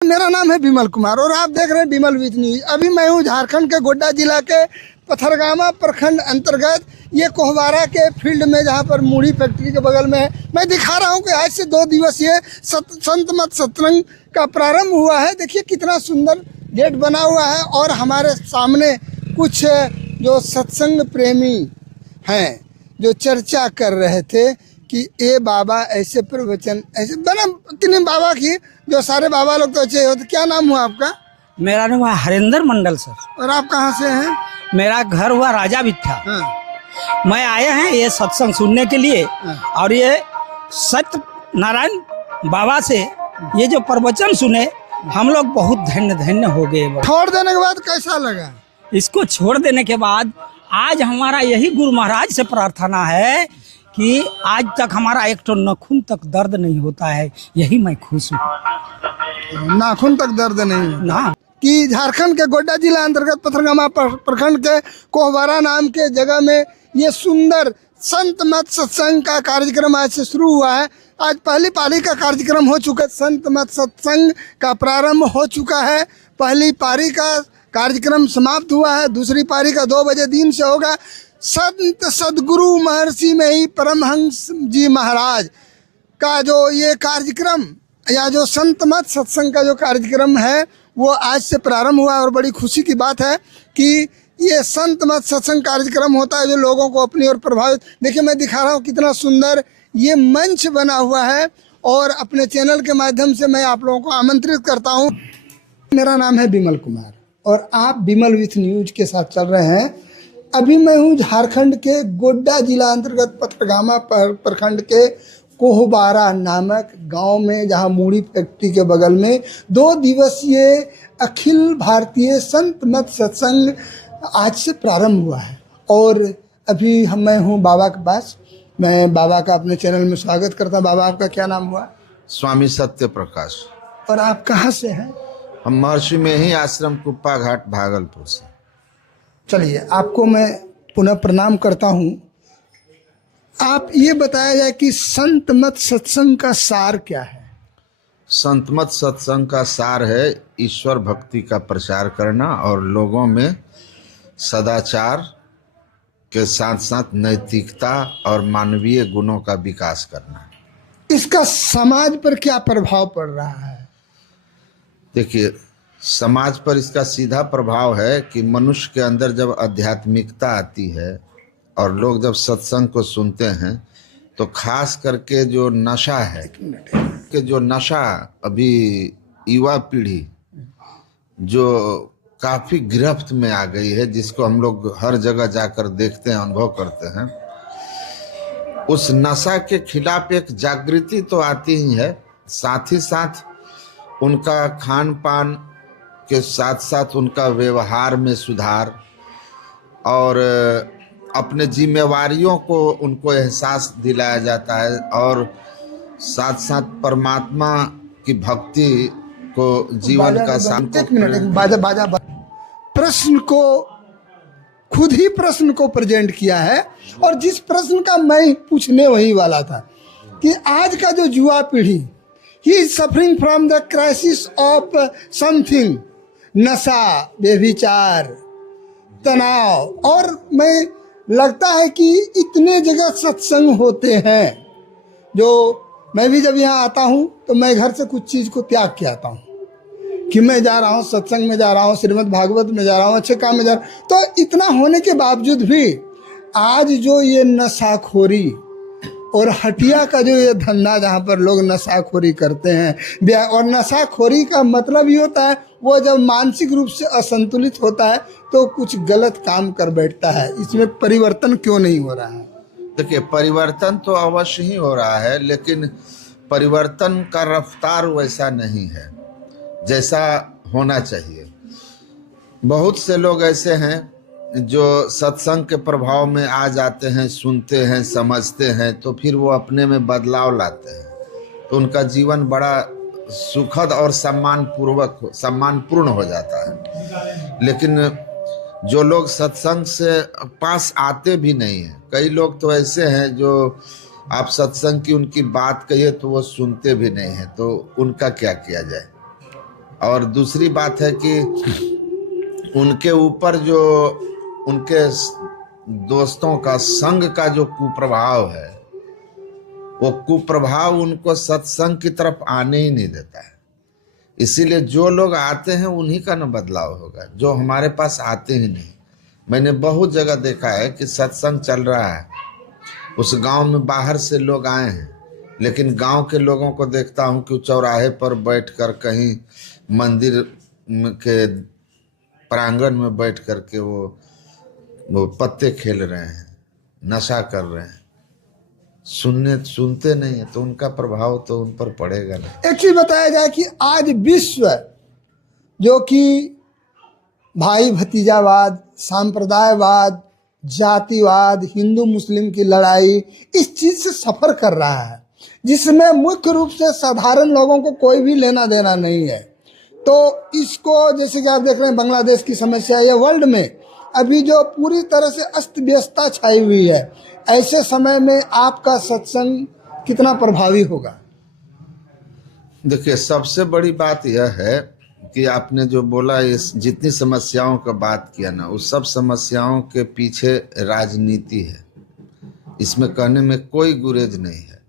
मेरा नाम है विमल कुमार और आप देख रहे हैं विमल विथ न्यूज। अभी मैं हूँ झारखंड के गोड्डा जिला के पथरगामा प्रखंड अंतर्गत ये कोहवारा के फील्ड में, जहाँ पर मूढ़ी फैक्ट्री के बगल में है। मैं दिखा रहा हूँ कि आज से 2 दिवसीय संत मत सत्संग का प्रारंभ हुआ है। देखिए कितना सुंदर गेट बना हुआ है और हमारे सामने कुछ जो सत्संग प्रेमी हैं जो चर्चा कर रहे थे कि ये बाबा ऐसे प्रवचन ऐसे बना किन्हीं बाबा की, जो सारे बाबा लोग तो अच्छे होते। क्या नाम हुआ आपका? मेरा नाम है हरिंदर मंडल सर। और आप कहाँ से हैं? मेरा घर हुआ राजा बिट्ठा। हाँ। मैं आए हैं ये सत्संग सुनने के लिए। हाँ। और ये सत्य नारायण बाबा से ये जो प्रवचन सुने हम लोग बहुत धन्य धन्य हो गए। छोड़ देने के बाद कैसा लगा? इसको छोड़ देने के बाद आज हमारा यही गुरु महाराज से प्रार्थना है कि आज तक हमारा एक तो नाखून तक दर्द नहीं होता है, यही मैं खुश हूँ। नाखून तक दर्द नहीं ना कि झारखंड के गोड्डा जिला अंतर्गत पथरगामा प्रखंड के कोहवारा नाम के जगह में ये सुंदर संत मत सत्संग का कार्यक्रम आज से शुरू हुआ है। आज पहली पारी का कार्यक्रम हो चुका है, संत मत सत्संग का प्रारंभ हो चुका है। पहली पारी का कार्यक्रम समाप्त हुआ है, दूसरी पारी का 2 बजे दिन से होगा। संत सदगुरु महर्षि में ही परमहंस जी महाराज का जो ये कार्यक्रम या जो संत मत सत्संग का जो कार्यक्रम है वो आज से प्रारंभ हुआ। और बड़ी खुशी की बात है कि ये संत मत सत्संग कार्यक्रम होता है जो लोगों को अपनी ओर प्रभावित। देखिए मैं दिखा रहा हूँ कितना सुंदर ये मंच बना हुआ है और अपने चैनल के माध्यम से मैं आप लोगों को आमंत्रित करता हूँ। मेरा नाम है विमल कुमार और आप विमल विथ न्यूज के साथ चल रहे हैं। अभी मैं हूँ झारखंड के गोड्डा जिला अंतर्गत पथरगामा प्रखंड के कोहवारा नामक गांव में, जहां मूढ़ी फैक्ट्री के बगल में 2 दिवसीय अखिल भारतीय संत मत सत्संग आज से प्रारंभ हुआ है। और अभी मैं हूँ बाबा के पास। मैं बाबा का अपने चैनल में स्वागत करता हूँ। बाबा आपका क्या नाम हुआ? स्वामी सत्य प्रकाश। और आप कहाँ से हैं? हम महर्षि में ही आश्रम कुप्पा घाट भागलपुर से। चलिए आपको मैं पुनः प्रणाम करता हूँ। आप ये बताया जाए कि संत मत सत्संग का सार क्या है? संत मत सत्संग का सार है ईश्वर भक्ति का प्रचार करना और लोगों में सदाचार के साथ साथ नैतिकता और मानवीय गुणों का विकास करना। इसका समाज पर क्या प्रभाव पड़ रहा है? देखिए, समाज पर इसका सीधा प्रभाव है कि मनुष्य के अंदर जब आध्यात्मिकता आती है और लोग जब सत्संग को सुनते हैं तो खास करके जो नशा है कि जो नशा अभी युवा पीढ़ी जो काफ़ी गिरफ्त में आ गई है, जिसको हम लोग हर जगह जाकर देखते हैं, अनुभव करते हैं, उस नशा के खिलाफ एक जागृति तो आती ही है। साथ ही साथ उनका खान पान के साथ साथ उनका व्यवहार में सुधार और अपने जिम्मेवारियों को उनको एहसास दिलाया जाता है और साथ साथ परमात्मा की भक्ति को जीवन का प्रश्न को खुद ही प्रश्न को प्रेजेंट किया है। और जिस प्रश्न का मैं पूछने वही वाला था कि आज का जो युवा पीढ़ी he is suffering from the crisis of something, नशा, व्यभिचार, तनाव। और मैं लगता है कि इतने जगह सत्संग होते हैं जो मैं भी जब यहाँ आता हूँ तो मैं घर से कुछ चीज़ को त्याग के आता हूँ कि मैं जा रहा हूँ सत्संग में, जा रहा हूँ श्रीमद् भागवत में, जा रहा हूँ अच्छे काम में जा रहा हूँ। तो इतना होने के बावजूद भी आज जो ये नशाखोरी और हटिया का जो ये धंधा, जहाँ पर लोग नशाखोरी करते हैं, और नशाखोरी का मतलब ये होता है वो जब मानसिक रूप से असंतुलित होता है तो कुछ गलत काम कर बैठता है। इसमें परिवर्तन क्यों नहीं हो रहा है? देखिए, परिवर्तन तो अवश्य ही हो रहा है, लेकिन परिवर्तन का रफ्तार वैसा नहीं है जैसा होना चाहिए। बहुत से लोग ऐसे हैं जो सत्संग के प्रभाव में आ जाते हैं, सुनते हैं, समझते हैं, तो फिर वो अपने में बदलाव लाते हैं, तो उनका जीवन बड़ा सुखद और सम्मानपूर्ण हो जाता है। लेकिन जो लोग सत्संग से पास आते भी नहीं हैं, कई लोग तो ऐसे हैं जो आप सत्संग की उनकी बात कहिए तो वो सुनते भी नहीं हैं, तो उनका क्या किया जाए? और दूसरी बात है कि उनके ऊपर जो उनके दोस्तों का संग का जो कुप्रभाव है, वो कुप्रभाव उनको सत्संग की तरफ आने ही नहीं देता है। इसीलिए जो लोग आते हैं उन्हीं का न बदलाव होगा, जो हमारे पास आते ही नहीं। मैंने बहुत जगह देखा है कि सत्संग चल रहा है, उस गांव में बाहर से लोग आए हैं, लेकिन गांव के लोगों को देखता हूं कि चौराहे पर बैठकर कहीं मंदिर के प्रांगण में बैठ कर के वो पत्ते खेल रहे हैं, नशा कर रहे हैं। सुनते नहीं है तो उनका प्रभाव तो उन पर पड़ेगा नहीं। एक चीज बताया जाए कि आज विश्व जो कि भाई भतीजावाद, सांप्रदायवाद, जातिवाद, हिंदू मुस्लिम की लड़ाई, इस चीज से सफर कर रहा है, जिसमें मुख्य रूप से साधारण लोगों को कोई भी लेना देना नहीं है। तो इसको जैसे कि आप देख रहे हैं बांग्लादेश की समस्या, या वर्ल्ड में अभी जो पूरी तरह से अस्त व्यस्तता छाई हुई है, ऐसे समय में आपका सत्संग कितना प्रभावी होगा? देखिए, सबसे बड़ी बात यह है कि आपने जो बोला, इस जितनी समस्याओं का बात किया ना, उस सब समस्याओं के पीछे राजनीति है। इसमें कहने में कोई गुरेज नहीं है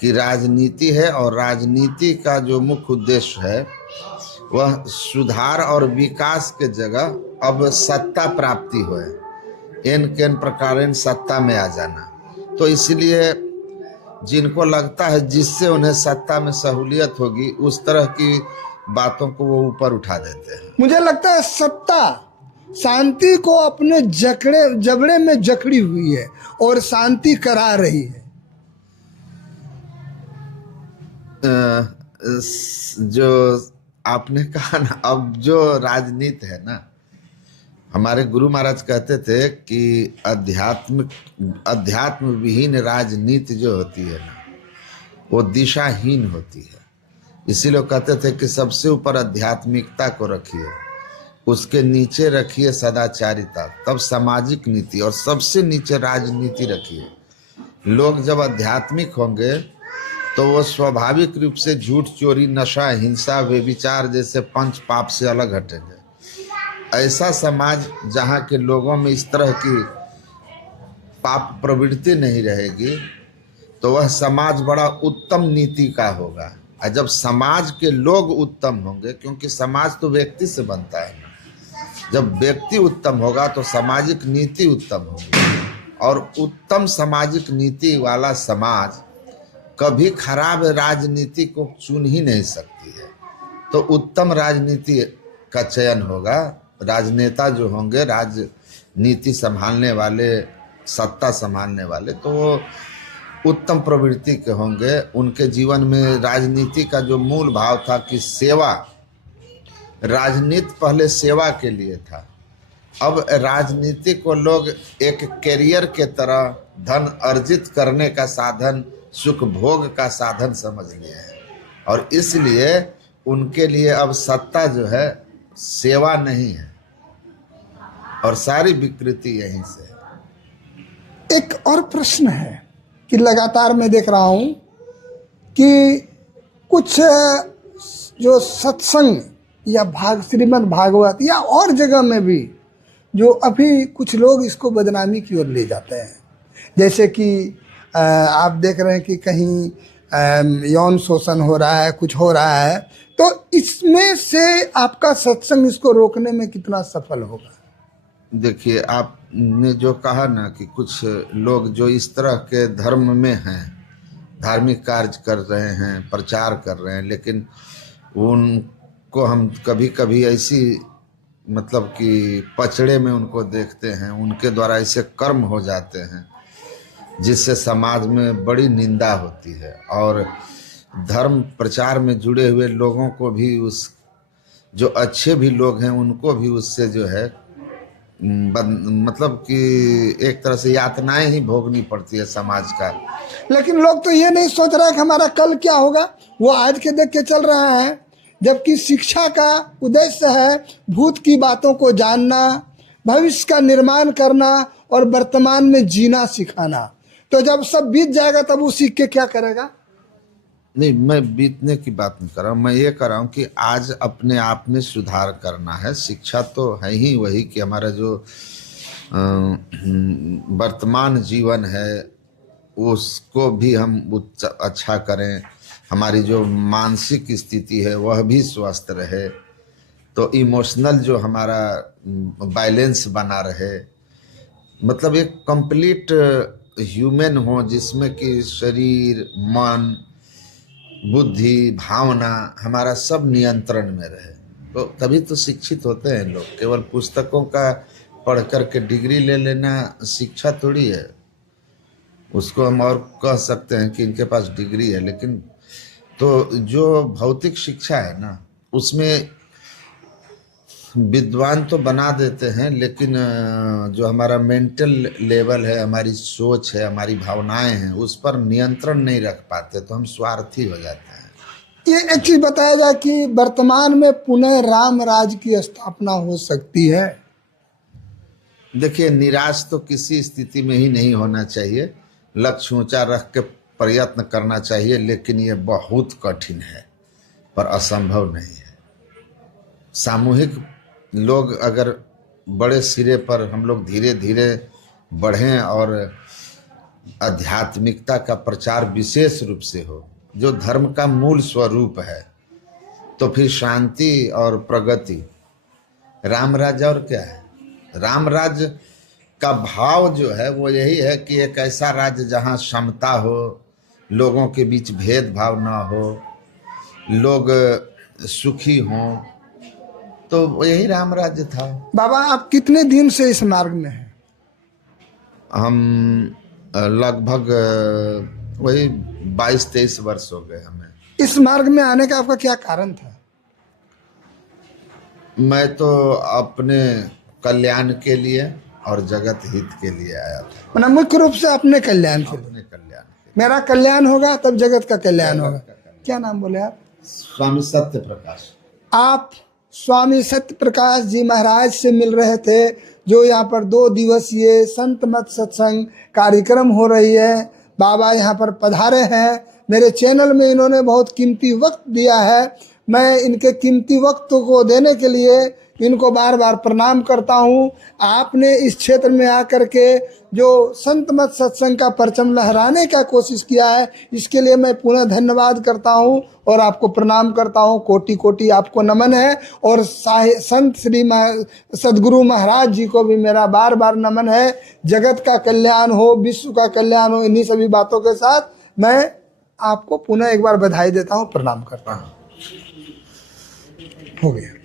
कि राजनीति है, और राजनीति का जो मुख्य उद्देश्य है वह सुधार और विकास के जगह अब सत्ता प्राप्ति हो, एन केन प्रकार सत्ता में आ जाना। तो इसलिए जिनको लगता है जिससे उन्हें सत्ता में सहूलियत होगी, उस तरह की बातों को वो ऊपर उठा देते हैं। मुझे लगता है सत्ता शांति को अपने जबड़े में जकड़ी हुई है और शांति करा रही है। जो आपने कहा ना, अब जो राजनीति है ना, हमारे गुरु महाराज कहते थे कि अध्यात्म विहीन राजनीति जो होती है ना, वो दिशाहीन होती है। इसीलिए कहते थे कि सबसे ऊपर आध्यात्मिकता को रखिए, उसके नीचे रखिए सदाचारिता, तब सामाजिक नीति, और सबसे नीचे राजनीति रखिए। लोग जब आध्यात्मिक होंगे तो वो स्वाभाविक रूप से झूठ, चोरी, नशा, हिंसा, व्यभिचार जैसे पंच पाप से अलग हटेंगे। ऐसा समाज जहाँ के लोगों में इस तरह की पाप प्रवृत्ति नहीं रहेगी, तो वह समाज बड़ा उत्तम नीति का होगा। और जब समाज के लोग उत्तम होंगे, क्योंकि समाज तो व्यक्ति से बनता है, जब व्यक्ति उत्तम होगा तो सामाजिक नीति उत्तम होगी, और उत्तम सामाजिक नीति वाला समाज कभी खराब राजनीति को चुन ही नहीं सकती है। तो उत्तम राजनीति का चयन होगा। राजनेता जो होंगे, राजनीति संभालने वाले, सत्ता संभालने वाले, तो वो उत्तम प्रवृत्ति के होंगे। उनके जीवन में राजनीति का जो मूल भाव था कि सेवा, राजनीति पहले सेवा के लिए था, अब राजनीति को लोग एक कैरियर के तरह, धन अर्जित करने का साधन, सुख भोग का साधन समझ लिए हैं, और इसलिए उनके लिए अब सत्ता जो है सेवा नहीं है, और सारी विकृति यहीं से है। एक और प्रश्न है कि लगातार मैं देख रहा हूं कि कुछ जो सत्संग या श्रीमद् भागवत या और जगह में भी जो अभी कुछ लोग इसको बदनामी की ओर ले जाते हैं, जैसे कि आप देख रहे हैं कि कहीं यौन शोषण हो रहा है, कुछ हो रहा है, तो इसमें से आपका सत्संग इसको रोकने में कितना सफल होगा? देखिए, आपने जो कहा ना कि कुछ लोग जो इस तरह के धर्म में हैं, धार्मिक कार्य कर रहे हैं, प्रचार कर रहे हैं, लेकिन उनको हम कभी कभी ऐसी मतलब कि पचड़े में उनको देखते हैं, उनके द्वारा ऐसे कर्म हो जाते हैं जिससे समाज में बड़ी निंदा होती है, और धर्म प्रचार में जुड़े हुए लोगों को भी, उस जो अच्छे भी लोग हैं उनको भी उससे जो है मतलब कि एक तरह से यातनाएं ही भोगनी पड़ती है समाज का। लेकिन लोग तो ये नहीं सोच रहे कि हमारा कल क्या होगा, वो आज के देख के चल रहा है, जबकि शिक्षा का उद्देश्य है भूत की बातों को जानना, भविष्य का निर्माण करना और वर्तमान में जीना सिखाना। तो जब सब बीत जाएगा तब वो सीख के क्या करेगा? नहीं, मैं बीतने की बात नहीं कर रहा हूँ, मैं ये कर रहा हूँ कि आज अपने आप में सुधार करना है। शिक्षा तो है ही वही कि हमारा जो वर्तमान जीवन है उसको भी हम अच्छा करें, हमारी जो मानसिक स्थिति है वह भी स्वस्थ रहे, तो इमोशनल जो हमारा बैलेंस बना रहे, मतलब एक कंप्लीट ह्यूमन हो जिसमें कि शरीर, मन, बुद्धि, भावना हमारा सब नियंत्रण में रहे, तो तभी तो शिक्षित होते हैं लोग। केवल पुस्तकों का पढ़ कर के डिग्री ले लेना शिक्षा थोड़ी है। उसको हम और कह सकते हैं कि इनके पास डिग्री है, लेकिन तो जो भौतिक शिक्षा है ना उसमें विद्वान तो बना देते हैं, लेकिन जो हमारा मेंटल लेवल है, हमारी सोच है, हमारी भावनाएं हैं, उस पर नियंत्रण नहीं रख पाते, तो हम स्वार्थी हो जाते हैं। ये एक चीज बताया जाए कि वर्तमान में पुनः राम राज्य की स्थापना हो सकती है। देखिए, निराश तो किसी स्थिति में ही नहीं होना चाहिए, लक्ष्य ऊंचा रख के प्रयत्न करना चाहिए, लेकिन ये बहुत कठिन है पर असंभव नहीं है। सामूहिक लोग अगर बड़े सिरे पर हम लोग धीरे धीरे बढ़ें और आध्यात्मिकता का प्रचार विशेष रूप से हो, जो धर्म का मूल स्वरूप है, तो फिर शांति और प्रगति, राम राज्य और क्या है। राम राज्य का भाव जो है वो यही है कि एक ऐसा राज्य जहाँ समता हो, लोगों के बीच भेदभाव ना हो, लोग सुखी हों, तो यही राम राज्य था। बाबा, आप कितने दिन से इस मार्ग में हैं? हम लगभग वही 22-23 वर्ष हो गए हमें। इस मार्ग में आने का आपका क्या कारण था? मैं तो अपने कल्याण के लिए और जगत हित के लिए आया था। मतलब मुख्य रूप से अपने कल्याण के लिए। अपने कल्याण के मेरा कल्याण होगा तब जगत का कल्याण जगत होगा। का कल्याण। क्या नाम बोले आप? स्वामी सत्य प्रकाश। आप स्वामी सत्य प्रकाश जी महाराज से मिल रहे थे, जो यहाँ पर 2 दिवसीय संत मत सत्संग कार्यक्रम हो रही है। बाबा यहाँ पर पधारे हैं। मेरे चैनल में इन्होंने बहुत कीमती वक्त दिया है। मैं इनके कीमती वक्त को देने के लिए इनको बार बार प्रणाम करता हूँ। आपने इस क्षेत्र में आकर के जो संत मत सत्संग का परचम लहराने का कोशिश किया है, इसके लिए मैं पुनः धन्यवाद करता हूँ और आपको प्रणाम करता हूँ। कोटि कोटि आपको नमन है। और संत श्री सदगुरु महाराज जी को भी मेरा बार बार नमन है। जगत का कल्याण हो, विश्व का कल्याण हो, इन्हीं सभी बातों के साथ मैं आपको पुनः एक बार बधाई देता हूँ, प्रणाम करता हूँ। हो गया।